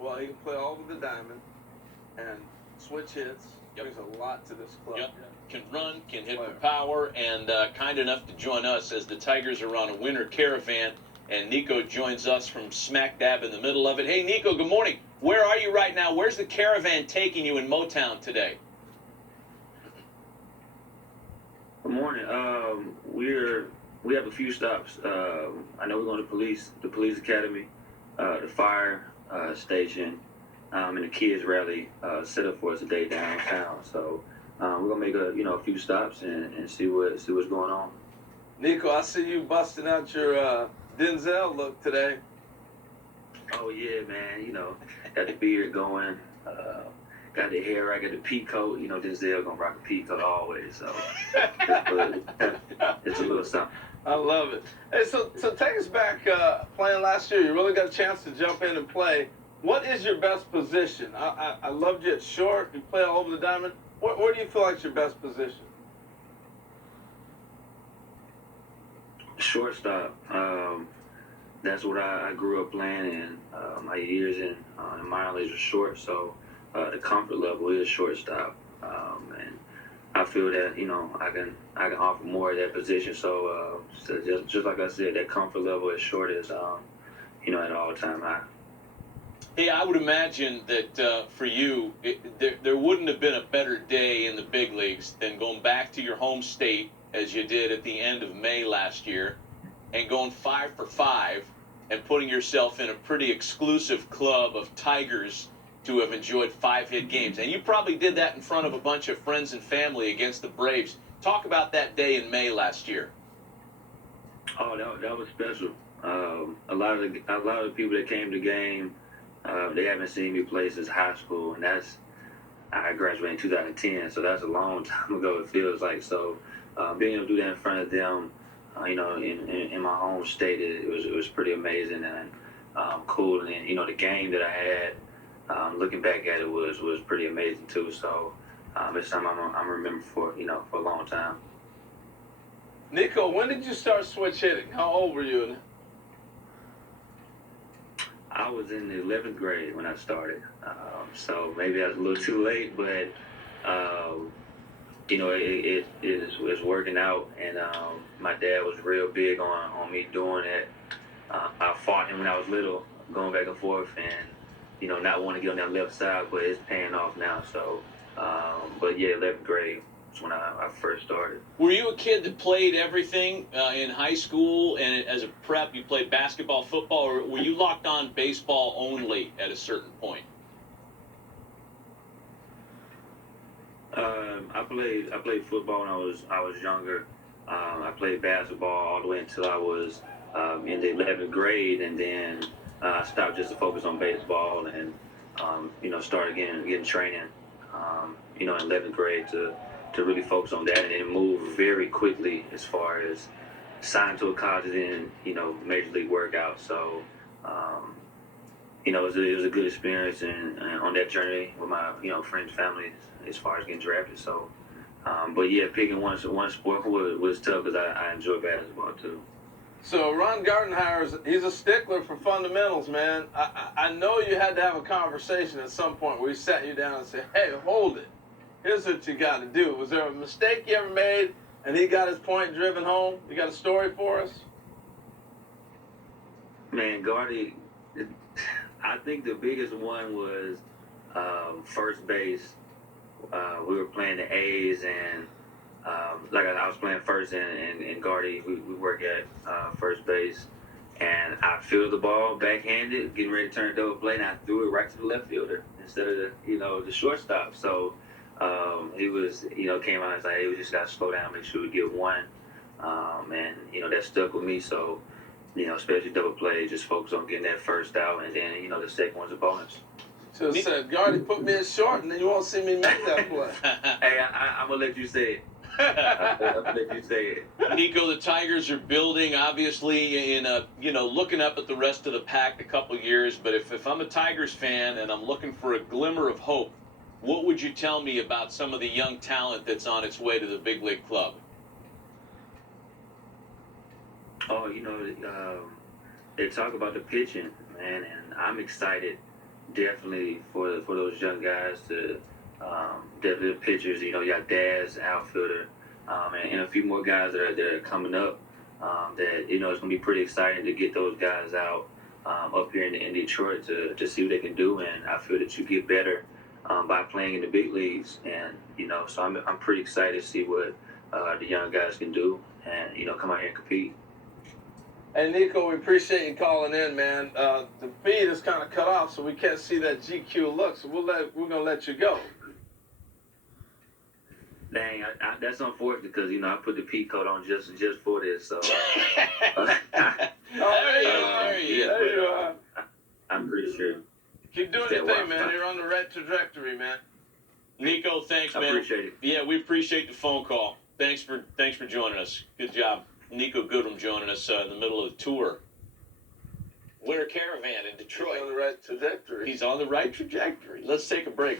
Well, he can play all over the diamond and switch hits. Brings a lot to this club. Yep. Can run, can hit for power, and kind enough to join us as the Tigers are on a winter caravan. And Nico joins us from smack dab in the middle of it. Hey, Nico, good morning. Where are you right now? Where's the caravan taking you in Motown today? Good morning. We have a few stops. I know we're going to the police academy, the fire station, and the kids rally set up for us today downtown. So we're gonna make a few stops and see what's going on. Nico, I see you busting out your Denzel look today. Oh yeah, man. Got the beard going. Got the hair right, got the peak coat. Denzel gonna rock a peak coat always. So it's a little something. I love it. Hey, so take us back playing last year. You really got a chance to jump in and play. What is your best position? I loved you at short. You play all over the diamond. Where do you feel like it's your best position? Shortstop. That's what I grew up playing in. My years in minor leagues were short, so the comfort level is shortstop. And I feel that I can offer more of that position. So just like I said, that comfort level is short is at all time high. Hey, I would imagine that for you, there wouldn't have been a better day in the big leagues than going back to your home state as you did at the end of May last year and going 5 for 5 and putting yourself in a pretty exclusive club of Tigers to have enjoyed 5-hit games. And you probably did that in front of a bunch of friends and family against the Braves. Talk about that day in May last year. Oh, that was special. A lot of the people that came to the game, they haven't seen me play since high school, and I graduated in 2010, so that's a long time ago. It feels like. So being able to do that in front of them, in my home state, it was pretty amazing and cool. And then, the game that I had, looking back at it was pretty amazing too. So it's something I'm remembered for for a long time. Nico, when did you start switch hitting? How old were you? I was in the 11th grade when I started, so maybe I was a little too late, but it's working out, and my dad was real big on me doing it. I fought him when I was little, going back and forth, and not wanting to get on that left side, but it's paying off now. So, but yeah, 11th grade was when I first started. Were you a kid that played everything in high school, and as a prep you played basketball, football, or were you locked on baseball only at a certain point? I played football when I was younger. I played basketball all the way until I was in the 11th grade, and then I stopped just to focus on baseball, and started getting training in 11th grade to really focus on that, and then move very quickly as far as signed to a college and then major league workout. So it was a good experience and on that journey with my friends, family, as far as getting drafted. So but yeah, picking one sport was tough because I enjoy basketball too. So Ron Gardenhire, he's a stickler for fundamentals, man. I know you had to have a conversation at some point where he sat you down and said, hey, hold it. Here's what you got to do. Was there a mistake you ever made and he got his point driven home? You got a story for us? Man, Gardy, I think the biggest one was first base. We were playing the A's, and I was playing first, and Gardy, we work at first base, and I fielded the ball backhanded, getting ready to turn double play, and I threw it right to the left fielder instead of the shortstop. So he was came out and said, hey, we just got to slow down, make sure we get one, and that stuck with me. So especially double play, just focus on getting that first out, and then the second one's a bonus. So said, Gardy, put me in short, and then you won't see me make that play. Hey, I'm going to let you say it. I'm going to let you say it. Nico, the Tigers are building, obviously, in looking up at the rest of the pack a couple years. But if I'm a Tigers fan and I'm looking for a glimmer of hope, what would you tell me about some of the young talent that's on its way to the big league club? Oh, they talk about the pitching, man, and I'm excited definitely for those young guys to definitely the pitchers. You know, you got Daz, outfielder, and a few more guys that are coming up. That you know it's gonna be pretty exciting to get those guys out up here in Detroit to see what they can do. And I feel that you get better by playing in the big leagues. And you know, so I'm pretty excited to see what the young guys can do, and you know, come out here and compete. Hey, Nico, we appreciate you calling in, man. The feed is kind of cut off, so we can't see that GQ look. So we're gonna let you go. Dang, that's unfortunate because you know I put the P code on just for this. So There you are. I'm pretty sure. Keep doing your thing, man. You're on the right trajectory, man. Nico, thanks, man. I appreciate it. Yeah, we appreciate the phone call. Thanks for joining us. Good job. Nico Goodrum joining us in the middle of the tour. Winter Caravan in Detroit. He's on the right trajectory. He's on the right trajectory. Let's take a break.